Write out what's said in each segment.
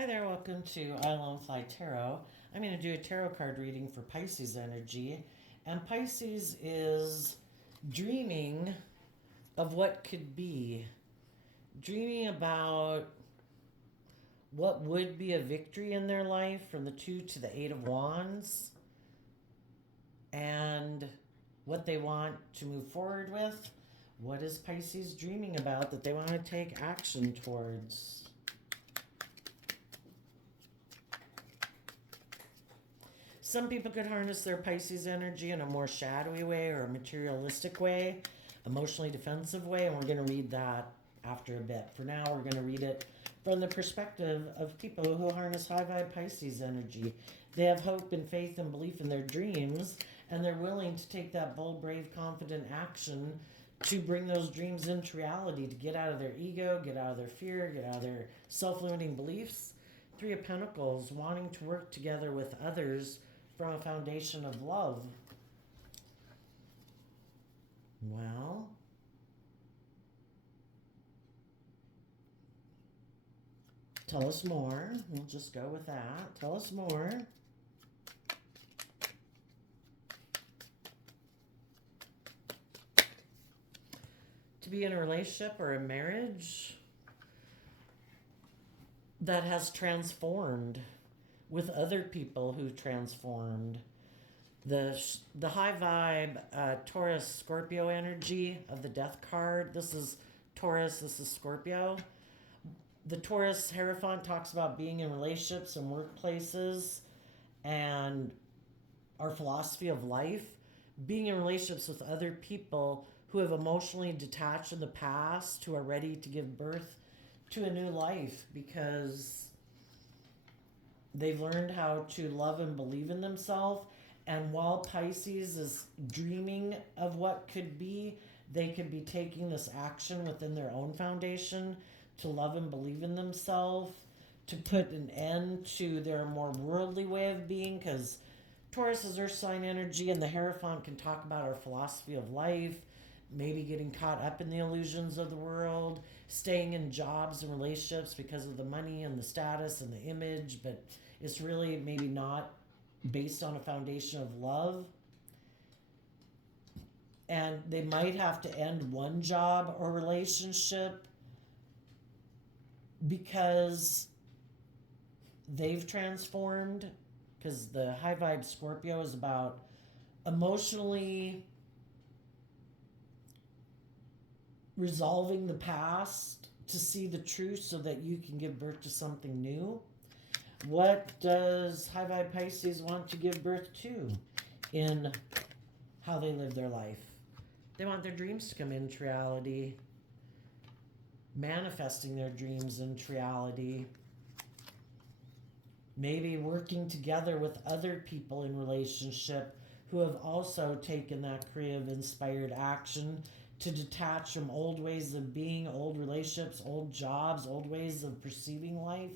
Hi there, welcome to I Alone Fly Tarot. I'm going to do a tarot card reading for Pisces energy. And Pisces is dreaming of what could be, dreaming about what would be a victory in their life from the 2 to the 8 of Wands, and what they want to move forward with. What is Pisces dreaming about that they want to take action towards? Some people could harness their Pisces energy in a more shadowy way or a materialistic way, emotionally defensive way, and we're going to read that after a bit. For now, we're going to read it from the perspective of people who harness high vibe Pisces energy. They have hope and faith and belief in their dreams, and they're willing to take that bold, brave, confident action to bring those dreams into reality, to get out of their ego, get out of their fear, get out of their self-limiting beliefs. Three of Pentacles, wanting to work together with others from a foundation of love. Well, tell us more. We'll just go with that. Tell us more. To be in a relationship or a marriage that has transformed, with other people who transformed. The high vibe Taurus Scorpio energy of the death card. This is Taurus, this is Scorpio. The Taurus Hierophant talks about being in relationships and workplaces and our philosophy of life. Being in relationships with other people who have emotionally detached in the past, who are ready to give birth to a new life because they've learned how to love and believe in themselves. And while Pisces is dreaming of what could be, they could be taking this action within their own foundation to love and believe in themselves, to put an end to their more worldly way of being, because Taurus is earth sign energy, and the Hierophant can talk about our philosophy of life, maybe getting caught up in the illusions of the world, staying in jobs and relationships because of the money and the status and the image, but it's really maybe not based on a foundation of love. And they might have to end one job or relationship because they've transformed, because the high vibe Scorpio is about emotionally resolving the past to see the truth so that you can give birth to something new. What does high vibe Pisces want to give birth to in how they live their life? They want their dreams to come into reality, manifesting their dreams into reality, maybe working together with other people in relationship who have also taken that creative, inspired action to detach from old ways of being, old relationships, old jobs, old ways of perceiving life.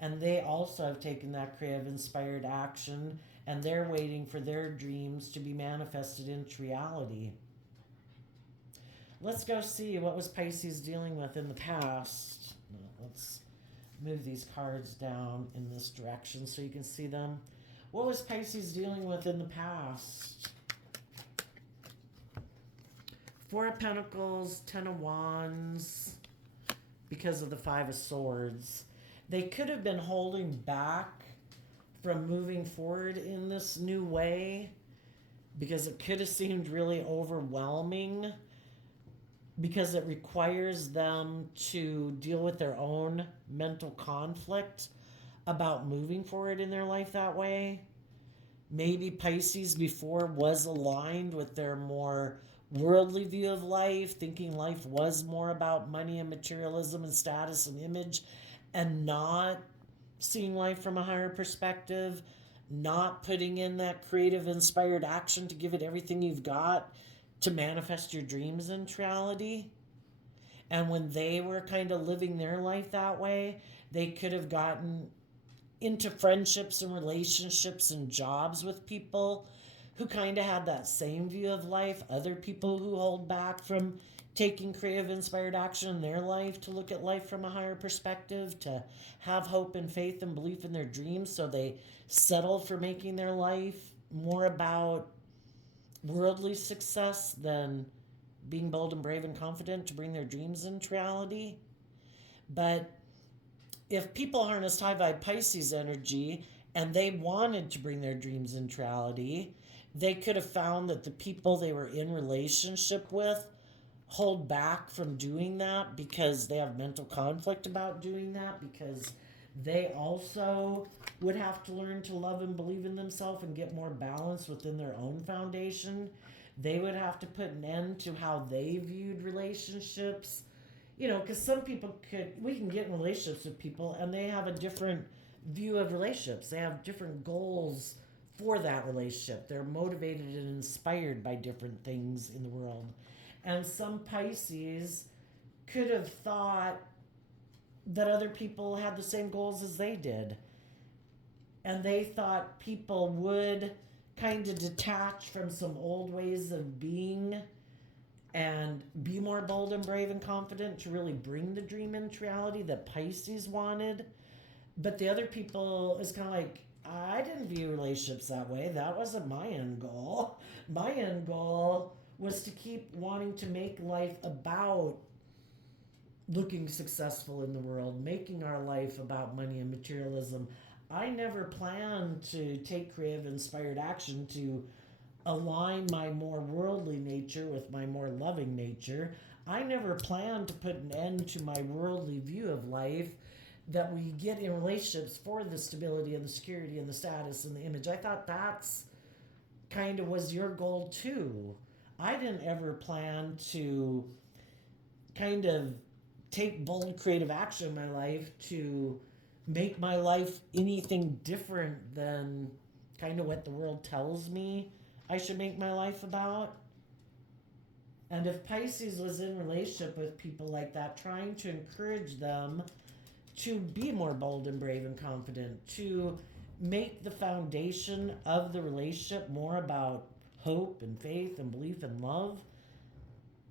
And they also have taken that creative, inspired action, and they're waiting for their dreams to be manifested into reality. Let's go see what was Pisces dealing with in the past. Let's move these cards down in this direction so you can see them. What was Pisces dealing with in the past? Four of Pentacles, Ten of Wands, because of the Five of Swords. They could have been holding back from moving forward in this new way because it could have seemed really overwhelming, because it requires them to deal with their own mental conflict about moving forward in their life that way. Maybe Pisces before was aligned with their more worldly view of life, thinking life was more about money and materialism and status and image, and not seeing life from a higher perspective, not putting in that creative, inspired action to give it everything you've got to manifest your dreams into reality. And when they were kind of living their life that way, they could have gotten into friendships and relationships and jobs with people who kind of had that same view of life, other people who hold back from taking creative inspired action in their life to look at life from a higher perspective, to have hope and faith and belief in their dreams, so they settle for making their life more about worldly success than being bold and brave and confident to bring their dreams into reality. But if people harnessed high vibe Pisces energy and they wanted to bring their dreams into reality, they could have found that the people they were in relationship with hold back from doing that because they have mental conflict about doing that, because they also would have to learn to love and believe in themselves and get more balance within their own foundation. They would have to put an end to how they viewed relationships. You know, because some people we can get in relationships with people and they have a different view of relationships. They have different goals for that relationship. They're motivated and inspired by different things in the world. And some Pisces could have thought that other people had the same goals as they did. And they thought people would kind of detach from some old ways of being and be more bold and brave and confident to really bring the dream into reality that Pisces wanted. But the other people is kind of like, I didn't view relationships that way. That wasn't my end goal. My end goal was to keep wanting to make life about looking successful in the world, making our life about money and materialism. I never planned to take creative inspired action to align my more worldly nature with my more loving nature. I never planned to put an end to my worldly view of life that we get in relationships for the stability and the security and the status and the image. I thought that's kind of was your goal too. I didn't ever plan to kind of take bold creative action in my life to make my life anything different than kind of what the world tells me I should make my life about. And if Pisces was in relationship with people like that, trying to encourage them to be more bold and brave and confident, to make the foundation of the relationship more about hope and faith and belief and love,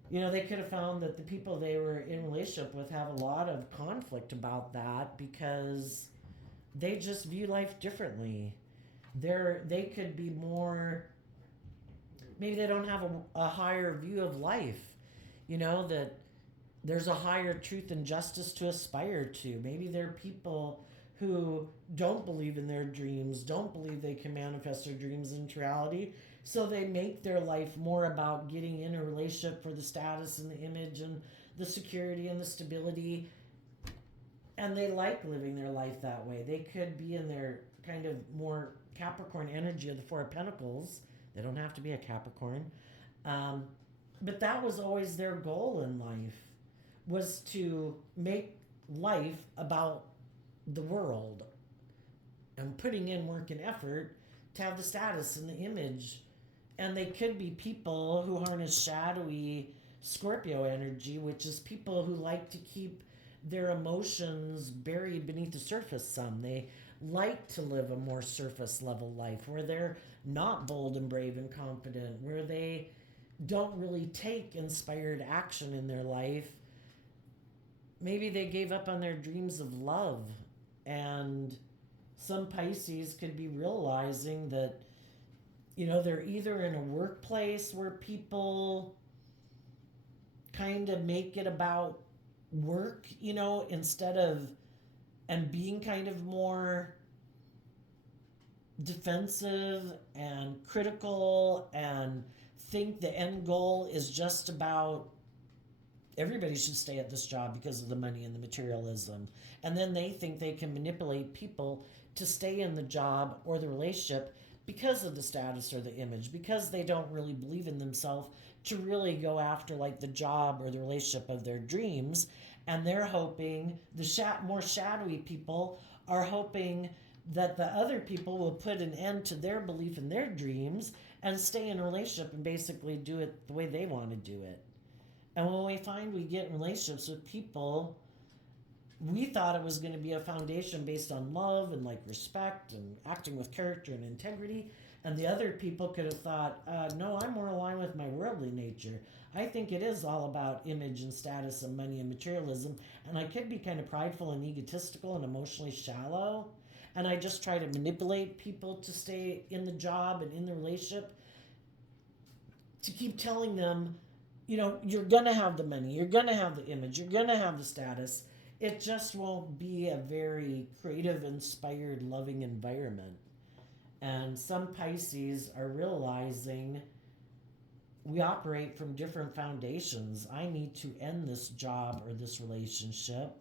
you know, they could have found that the people they were in relationship with have a lot of conflict about that because they just view life differently. They could be more, maybe they don't have a higher view of life, you know, that there's a higher truth and justice to aspire to. Maybe there are people who don't believe in their dreams, don't believe they can manifest their dreams into reality, so they make their life more about getting in a relationship for the status and the image and the security and the stability, and they like living their life that way. They could be in their kind of more Capricorn energy of the Four of Pentacles. They don't have to be a Capricorn, but that was always their goal in life, was to make life about the world and putting in work and effort to have the status and the image. And they could be people who harness shadowy Scorpio energy, which is people who like to keep their emotions buried beneath the surface some. They like to live a more surface level life where they're not bold and brave and confident, where they don't really take inspired action in their life. Maybe they gave up on their dreams of love. And some Pisces could be realizing that, you know, they're either in a workplace where people kind of make it about work, you know, instead of, and being kind of more defensive and critical and think the end goal is just about everybody should stay at this job because of the money and the materialism. And then they think they can manipulate people to stay in the job or the relationship because of the status or the image, because they don't really believe in themselves to really go after like the job or the relationship of their dreams. And they're hoping, more shadowy people are hoping that the other people will put an end to their belief in their dreams and stay in a relationship and basically do it the way they want to do it. And when we find we get in relationships with people, we thought it was going to be a foundation based on love and like respect and acting with character and integrity. And the other people could have thought, no, I'm more aligned with my worldly nature. I think it is all about image and status and money and materialism. And I could be kind of prideful and egotistical and emotionally shallow. And I just try to manipulate people to stay in the job and in the relationship, to keep telling them, you're going to have the money, you're going to have the image, you're going to have the status. It just won't be a very creative, inspired, loving environment. And some Pisces are realizing we operate from different foundations. I need to end this job or this relationship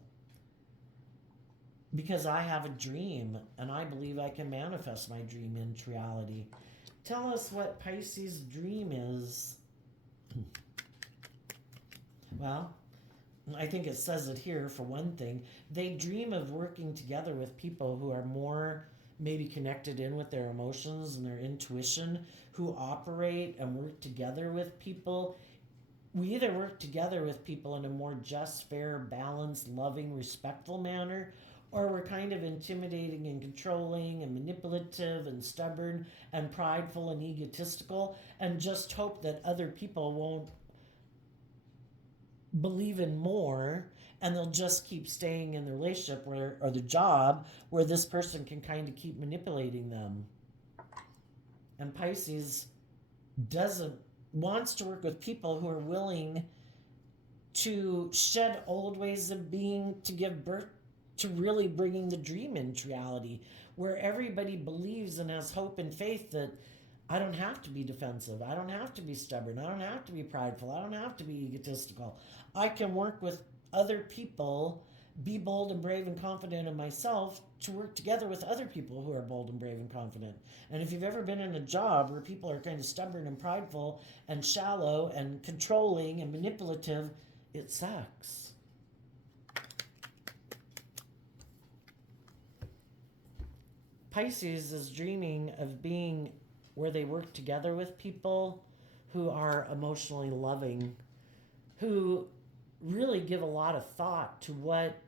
because I have a dream and I believe I can manifest my dream into reality. Tell us what Pisces' dream is. Well, I think it says it here for one thing. They dream of working together with people who are more maybe connected in with their emotions and their intuition, who operate and work together with people. We either work together with people in a more just, fair, balanced, loving, respectful manner, or we're kind of intimidating and controlling and manipulative and stubborn and prideful and egotistical, and just hope that other people won't believe in more, and they'll just keep staying in the relationship or the job where this person can kind of keep manipulating them. And Pisces wants to work with people who are willing to shed old ways of being to give birth to really bringing the dream into reality, where everybody believes and has hope and faith that I don't have to be defensive, I don't have to be stubborn, I don't have to be prideful, I don't have to be egotistical. I can work with other people, be bold and brave and confident in myself, to work together with other people who are bold and brave and confident. And if you've ever been in a job where people are kind of stubborn and prideful and shallow and controlling and manipulative, it sucks. Pisces is dreaming of being where they work together with people who are emotionally loving, who really give a lot of thought to what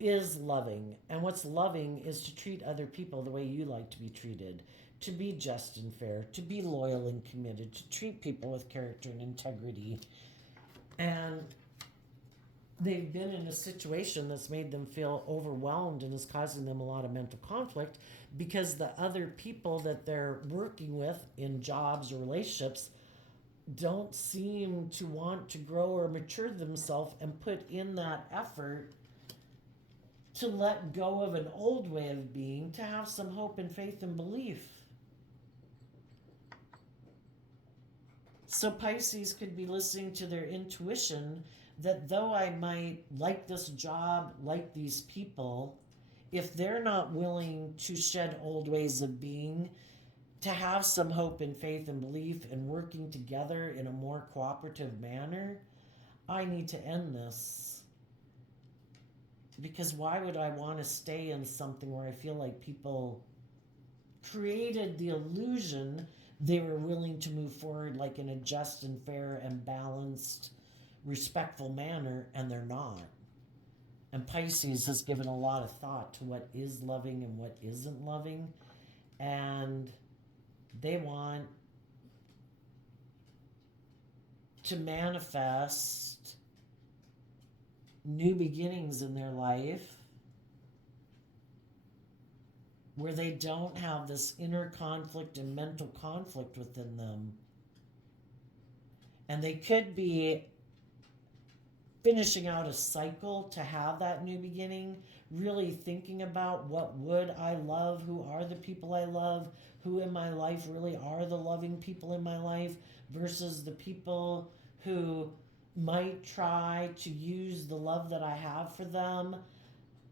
is loving. And what's loving is to treat other people the way you like to be treated, to be just and fair, to be loyal and committed, to treat people with character and integrity. And they've been in a situation that's made them feel overwhelmed and is causing them a lot of mental conflict, because the other people that they're working with in jobs or relationships don't seem to want to grow or mature themselves and put in that effort to let go of an old way of being, to have some hope and faith and belief. So Pisces could be listening to their intuition that though I might like this job, like these people, if they're not willing to shed old ways of being, to have some hope and faith and belief and working together in a more cooperative manner, I need to end this. Because why would I want to stay in something where I feel like people created the illusion they were willing to move forward like in a just and fair and balanced, respectful manner, and they're not. And Pisces has given a lot of thought to what is loving and what isn't loving, and they want to manifest new beginnings in their life where they don't have this inner conflict and mental conflict within them. And they could be finishing out a cycle to have that new beginning, really thinking about what would I love, who are the people I love, who in my life really are the loving people in my life, versus the people who might try to use the love that I have for them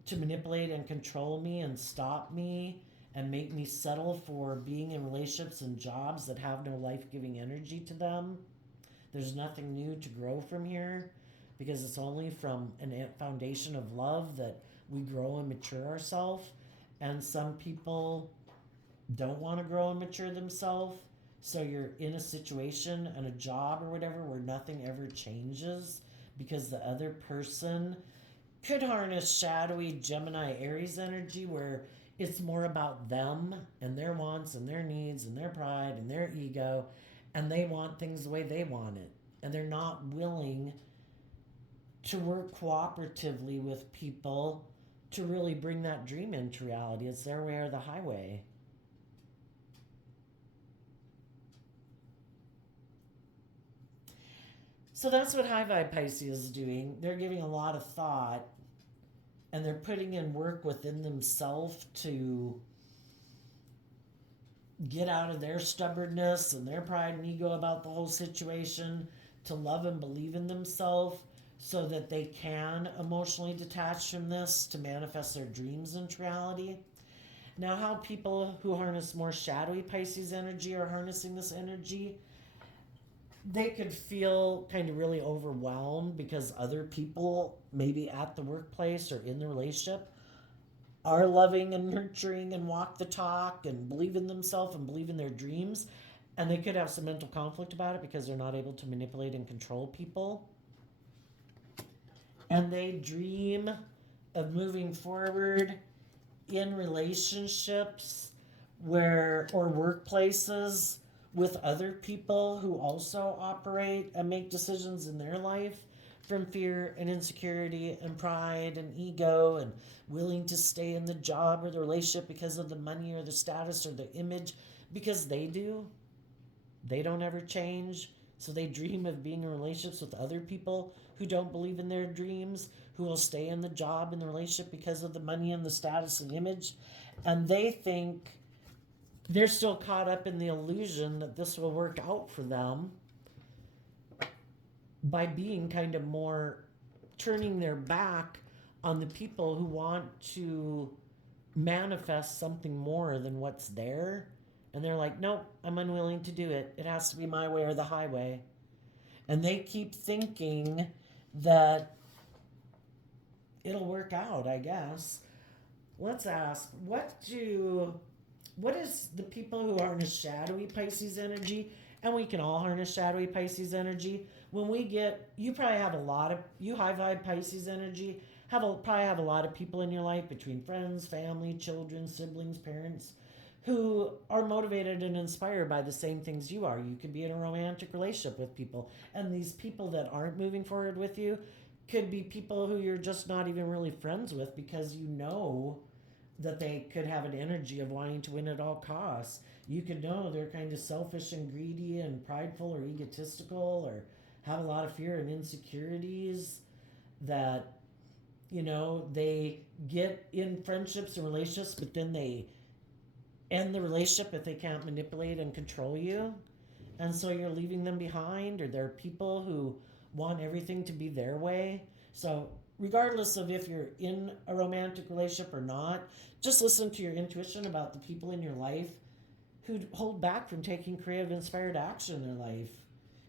to manipulate and control me and stop me and make me settle for being in relationships and jobs that have no life-giving energy to them. There's nothing new to grow from here, because it's only from a foundation of love that we grow and mature ourselves. And some people don't want to grow and mature themselves, so you're in a situation and a job or whatever where nothing ever changes because the other person could harness shadowy Gemini Aries energy, where It's more about them and their wants and their needs and their pride and their ego, and they want things the way they want it. And they're not willing to work cooperatively with people to really bring that dream into reality. It's their way or the highway. So that's what High Vibe Pisces is doing. They're giving a lot of thought and they're putting in work within themselves to get out of their stubbornness and their pride and ego about the whole situation, to love and believe in themselves so that they can emotionally detach from this to manifest their dreams into reality. Now, how people who harness more shadowy Pisces energy are harnessing this energy, they could feel kind of really overwhelmed because other people, maybe at the workplace or in the relationship, are loving and nurturing and walk the talk and believe in themselves and believe in their dreams. And they could have some mental conflict about it because they're not able to manipulate and control people. And they dream of moving forward in relationships where, or workplaces with other people who also operate and make decisions in their life from fear and insecurity and pride and ego and willing to stay in the job or the relationship because of the money or the status or the image, because they do. They don't ever change. So they dream of being in relationships with other people who don't believe in their dreams, who will stay in the job and the relationship because of the money and the status and image. And they think they're still caught up in the illusion that this will work out for them by being kind of more turning their back on the people who want to manifest something more than what's there. And they're like, nope, I'm unwilling to do it. It has to be my way or the highway. And they keep thinking that it'll work out, I guess. Let's ask, what is the people who harness shadowy Pisces energy, and we can all harness shadowy Pisces energy. When we get, you probably have a lot of, you high vibe Pisces energy, probably have a lot of people in your life between friends, family, children, siblings, parents, who are motivated and inspired by the same things you are. You could be in a romantic relationship with people, and these people that aren't moving forward with you could be people who you're just not even really friends with because you know that they could have an energy of wanting to win at all costs. You could know they're kind of selfish and greedy and prideful or egotistical or have a lot of fear and insecurities, that, you know, they get in friendships and relationships, but then they end the relationship if they can't manipulate and control you. And so you're leaving them behind, or there are people who want everything to be their way. So regardless of if you're in a romantic relationship or not, just listen to your intuition about the people in your life who hold back from taking creative, inspired action in their life,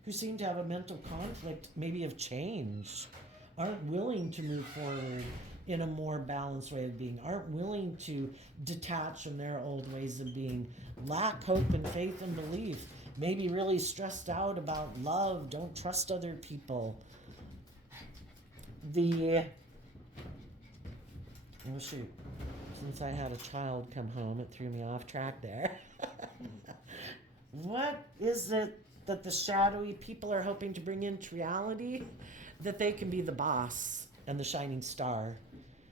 who seem to have a mental conflict, maybe of change, aren't willing to move forward in a more balanced way of being, aren't willing to detach from their old ways of being, lack hope and faith and belief, maybe really stressed out about love, don't trust other people. Oh shoot, since I had a child come home, it threw me off track there. What is it that the shadowy people are hoping to bring into reality? That they can be the boss and the shining star.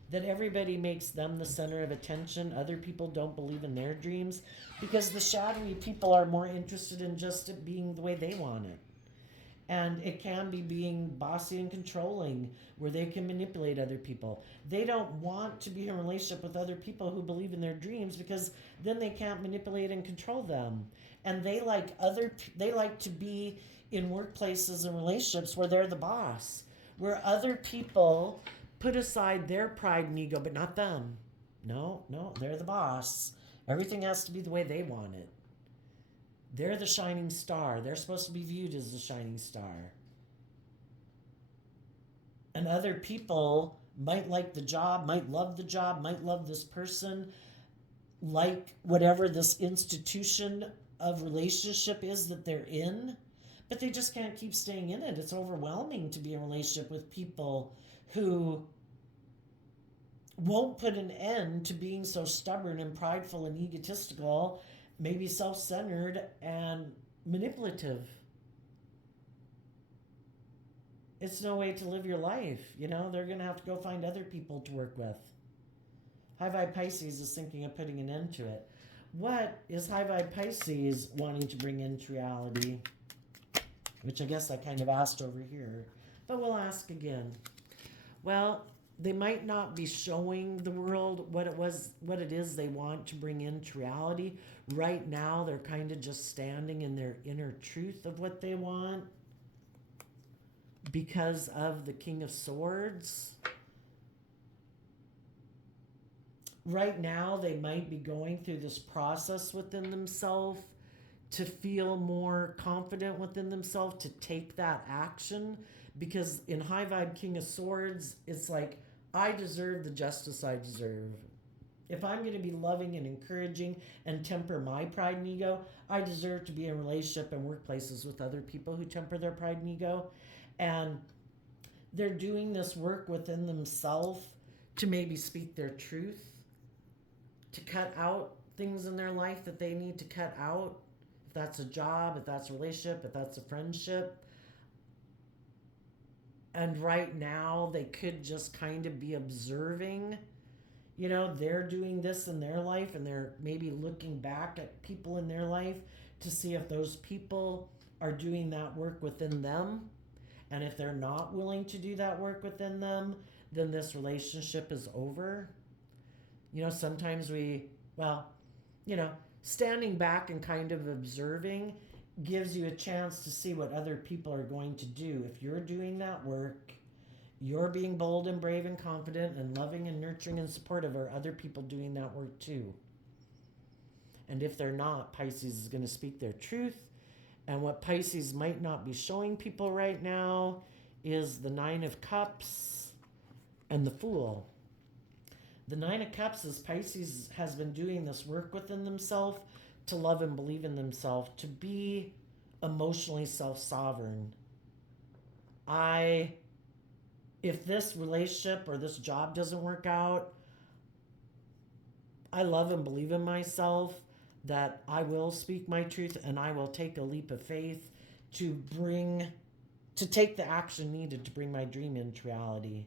That everybody makes them the center of attention. Other people don't believe in their dreams because the shadowy people are more interested in just it being the way they want it. And it can be being bossy and controlling, where they can manipulate other people. They don't want to be in a relationship with other people who believe in their dreams because then they can't manipulate and control them. And they like to be in workplaces and relationships where they're the boss, where other people put aside their pride and ego, but not them. No, they're the boss. Everything has to be the way they want it. They're the shining star. They're supposed to be viewed as the shining star. And other people might like the job, might love the job, might love this person, like whatever this institution of relationship is that they're in, but they just can't keep staying in it. It's overwhelming to be in a relationship with people who won't put an end to being so stubborn and prideful and egotistical, maybe self-centered and manipulative. It's no way to live your life. They're going to have to go find other people to work with. High vibe Pisces is thinking of putting an end to it. What is high vibe Pisces wanting to bring into reality? Which I guess I kind of asked over here, but we'll ask again. Well, they might not be showing the world what it is they want to bring into reality. Right now, they're kind of just standing in their inner truth of what they want because of the King of Swords. Right now, they might be going through this process within themselves to feel more confident within themselves, to take that action. Because in high vibe King of Swords, it's like, I deserve the justice I deserve. If I'm going to be loving and encouraging and temper my pride and ego, I deserve to be in relationship and workplaces with other people who temper their pride and ego. And they're doing this work within themselves to maybe speak their truth, to cut out things in their life that they need to cut out. If that's a job, if that's a relationship, if that's a friendship. And right now, they could just kind of be observing. They're doing this in their life, and they're maybe looking back at people in their life to see if those people are doing that work within them. And if they're not willing to do that work within them, then this relationship is over. Sometimes standing back and kind of observing gives you a chance to see what other people are going to do. If you're doing that work, you're being bold and brave and confident and loving and nurturing and supportive, are other people doing that work too? And if they're not, Pisces is going to speak their truth. And what Pisces might not be showing people right now is the Nine of Cups and the Fool. The Nine of Cups is Pisces has been doing this work within themselves to love and believe in themselves, to be emotionally self-sovereign. If this relationship or this job doesn't work out, I love and believe in myself that I will speak my truth and I will take a leap of faith to take the action needed to bring my dream into reality.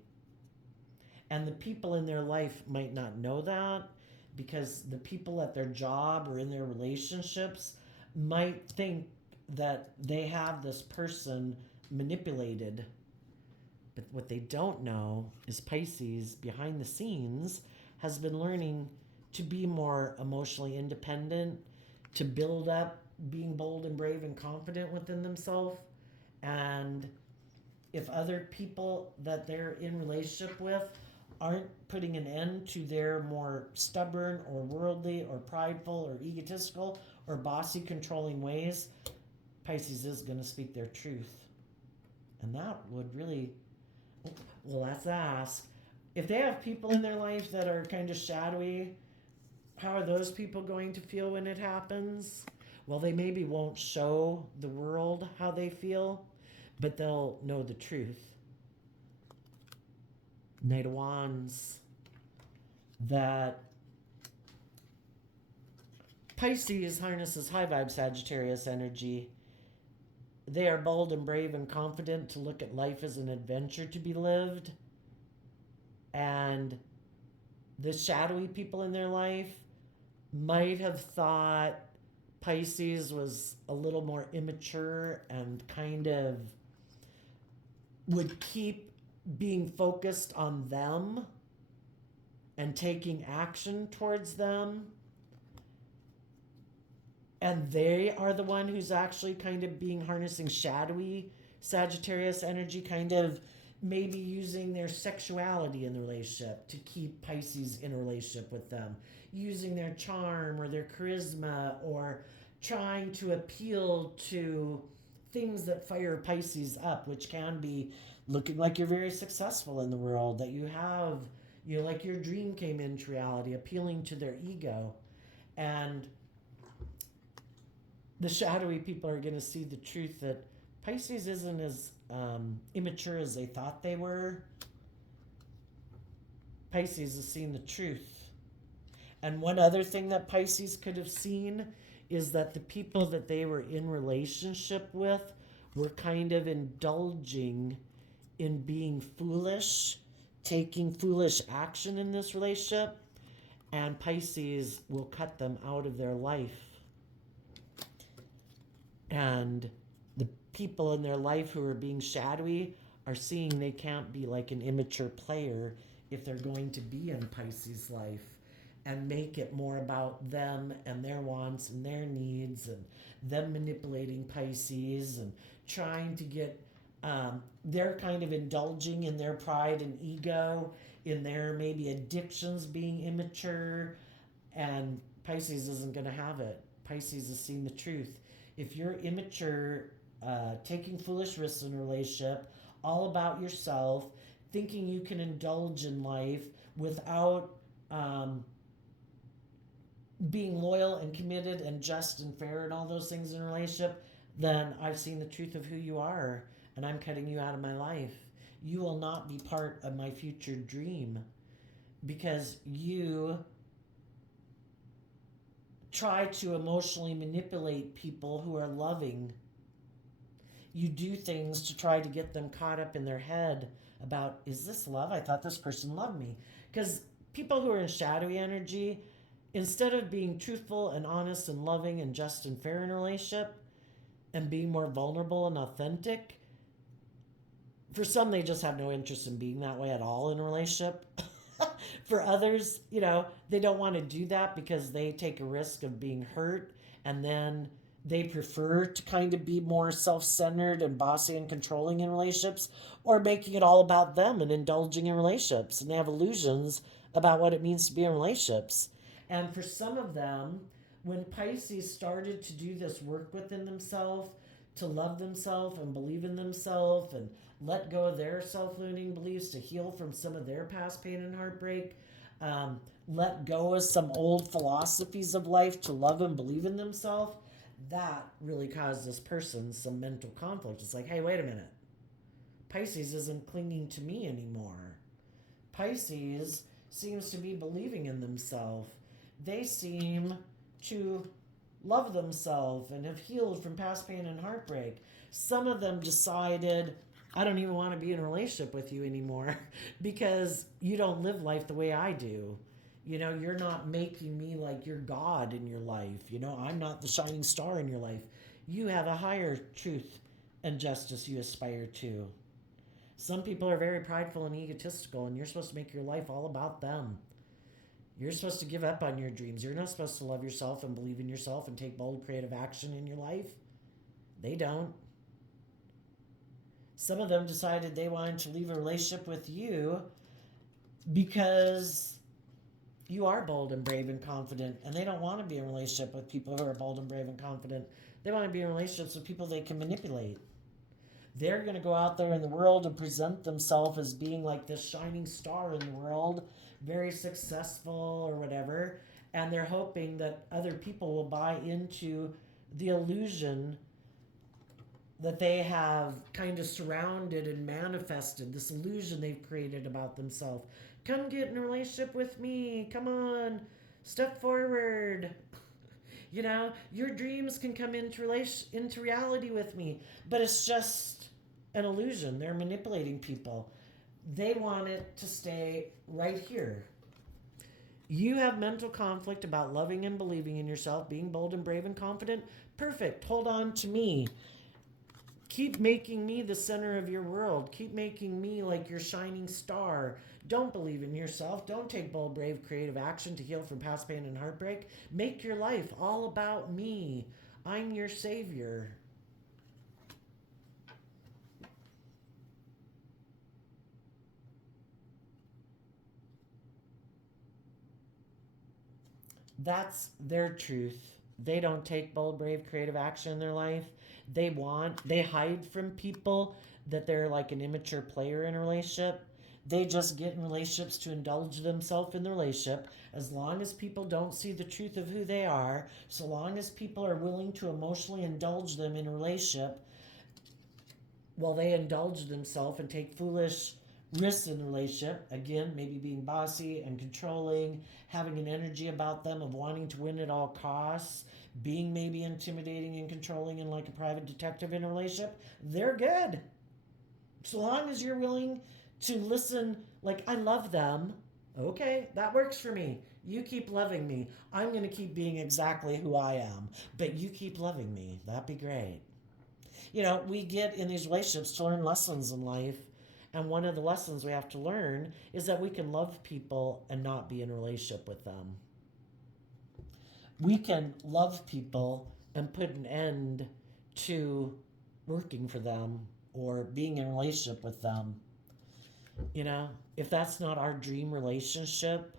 And the people in their life might not know that, because the people at their job or in their relationships might think that they have this person manipulated. But what they don't know is Pisces, behind the scenes, has been learning to be more emotionally independent, to build up being bold and brave and confident within themselves. And if other people that they're in relationship with aren't putting an end to their more stubborn or worldly or prideful or egotistical or bossy controlling ways, Pisces is going to speak their truth. And that would really, well, let's ask, if they have people in their life that are kind of shadowy, how are those people going to feel when it happens? Well, they maybe won't show the world how they feel, but they'll know the truth. Knight of Wands, that Pisces harnesses high vibe Sagittarius energy. They are bold and brave and confident to look at life as an adventure to be lived. And the shadowy people in their life might have thought Pisces was a little more immature and kind of would keep being focused on them and taking action towards them. And they are the one who's actually kind of being harnessing shadowy Sagittarius energy, kind of maybe using their sexuality in the relationship to keep Pisces in a relationship with them, using their charm or their charisma, or trying to appeal to things that fire Pisces up, which can be looking like you're very successful in the world, that you have, like your dream came into reality, appealing to their ego. And the shadowy people are going to see the truth that Pisces isn't as immature as they thought they were. Pisces has seen the truth. And one other thing that Pisces could have seen is that the people that they were in relationship with were kind of indulging in being foolish, taking foolish action in this relationship, and Pisces will cut them out of their life. And the people in their life who are being shadowy are seeing they can't be like an immature player if they're going to be in Pisces' life, and make it more about them and their wants and their needs, and them manipulating Pisces and trying to get, they're kind of indulging in their pride and ego, in their maybe addictions being immature, and Pisces isn't going to have it. Pisces has seen the truth. If you're immature, taking foolish risks in a relationship, all about yourself, thinking you can indulge in life without being loyal and committed and just and fair and all those things in a relationship, then I've seen the truth of who you are, and I'm cutting you out of my life. You will not be part of my future dream, because you try to emotionally manipulate people who are loving. You do things to try to get them caught up in their head about, is this love? I thought this person loved me. Because people who are in shadowy energy, instead of being truthful and honest and loving and just and fair in a relationship and being more vulnerable and authentic, for some, they just have no interest in being that way at all in a relationship. For others, they don't want to do that because they take a risk of being hurt, and then they prefer to kind of be more self-centered and bossy and controlling in relationships, or making it all about them and indulging in relationships, and they have illusions about what it means to be in relationships. And for some of them, when Pisces started to do this work within themselves, to love themselves and believe in themselves and let go of their self-limiting beliefs, to heal from some of their past pain and heartbreak, let go of some old philosophies of life to love and believe in themselves, that really caused this person some mental conflict. It's like, hey, wait a minute. Pisces isn't clinging to me anymore. Pisces seems to be believing in themselves. They seem to love themselves and have healed from past pain and heartbreak. Some of them decided, I don't even want to be in a relationship with you anymore because you don't live life the way I do. You're not making me like your God in your life. I'm not the shining star in your life. You have a higher truth and justice you aspire to. Some people are very prideful and egotistical, and you're supposed to make your life all about them. You're supposed to give up on your dreams. You're not supposed to love yourself and believe in yourself and take bold, creative action in your life. They don't. Some of them decided they wanted to leave a relationship with you because you are bold and brave and confident, and they don't want to be in a relationship with people who are bold and brave and confident. They want to be in relationships with people they can manipulate. They're going to go out there in the world and present themselves as being like this shining star in the world, very successful or whatever, and they're hoping that other people will buy into the illusion that they have kind of surrounded and manifested, this illusion they've created about themselves. Come get in a relationship with me. Come on. Step forward. Your dreams can come into reality with me. But it's just an illusion. They're manipulating people. They want it to stay right here. You have mental conflict about loving and believing in yourself, being bold and brave and confident. Perfect. Hold on to me. Keep making me the center of your world. Keep making me like your shining star. Don't believe in yourself. Don't take bold, brave, creative action to heal from past pain and heartbreak. Make your life all about me. I'm your savior. That's their truth. They don't take bold, brave, creative action in their life. They hide from people that they're like an immature player in a relationship. They just get in relationships to indulge themselves in the relationship. As long as people don't see the truth of who they are, so long as people are willing to emotionally indulge them in a relationship, while they indulge themselves and take foolish Risks in a relationship, again, maybe being bossy and controlling, having an energy about them of wanting to win at all costs, being maybe intimidating and controlling and like a private detective in a relationship, they're good. So long as you're willing to listen, like, I love them. Okay, that works for me. You keep loving me. I'm going to keep being exactly who I am, but you keep loving me. That'd be great. We get in these relationships to learn lessons in life. And one of the lessons we have to learn is that we can love people and not be in a relationship with them. We can love people and put an end to working for them or being in a relationship with them. If that's not our dream relationship,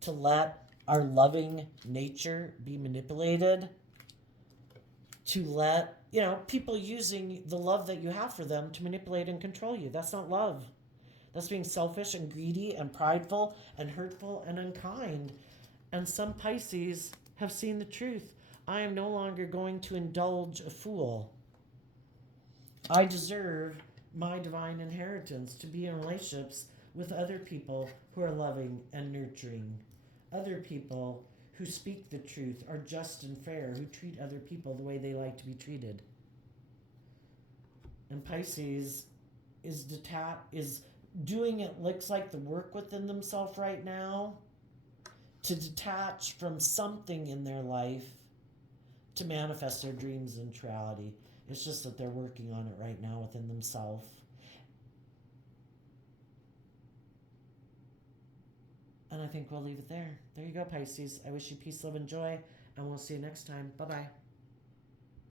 to let our loving nature be manipulated, to let, people using the love that you have for them to manipulate and control you. That's not love. That's being selfish and greedy and prideful and hurtful and unkind. And some Pisces have seen the truth. I am no longer going to indulge a fool. I deserve my divine inheritance to be in relationships with other people who are loving and nurturing. Other people who speak the truth, are just and fair, who treat other people the way they like to be treated. And Pisces is doing it, looks like the work within themselves right now to detach from something in their life to manifest their dreams into reality. It's just that they're working on it right now within themselves. And I think we'll leave it there. There you go, Pisces. I wish you peace, love, and joy, and we'll see you next time. Bye-bye.